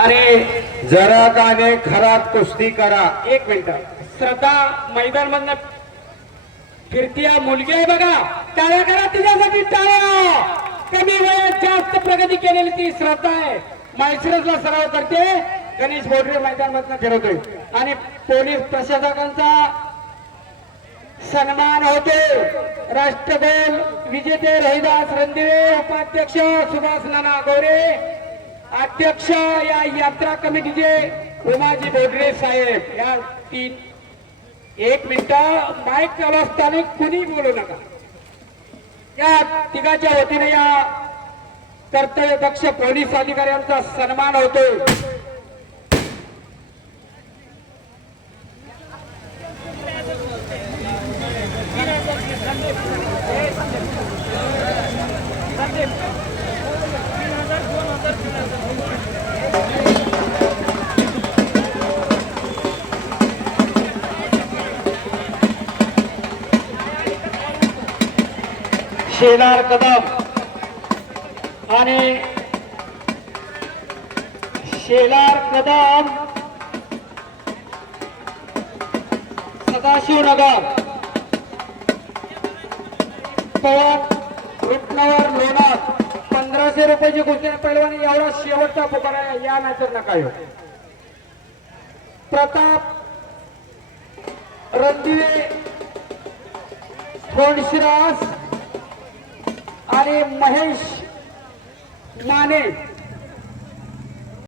आणि जरा काने घरात कुस्ती करा. एक मिनिट. श्रद्धा मैदान मधन फिरतीया मुलगी आहे बघा. टाळ्या करा तिच्यासाठी टाळ्या. कमी वयात जास्त प्रगती केलेली ती श्रद्धा आहे. मायसरसला सराव करते. गणेश बोडरे मैदान मधन फिरवतोय आणि पोलीस प्रशासकांचा सन्मान होते. राष्ट्रगोल विजेते रहिदास रणदिवे उपाध्यक्ष सुभाष नाना गौरे अध्यक्ष या यात्रा कमिटीचे उमाजी बोडरे साहेब. या तीन एक मिनिट. माईक चालू असताना कुणी बोलू नका. या तिघाच्या वतीने या कर्तव्य दक्ष पोलीस अधिकाऱ्यांचा सन्मान होतो. शेनार कदम. आणि शेलार कदम. सदाशिवनगर. पवार विटनवर लोणार पंधराशे रुपयाची कुस्ती पैलवानी एवढा शेवटचा पुकार आहे. या मॅचर नका येऊ. प्रताप रणदिवे फोडशिरास आणि महेश माने.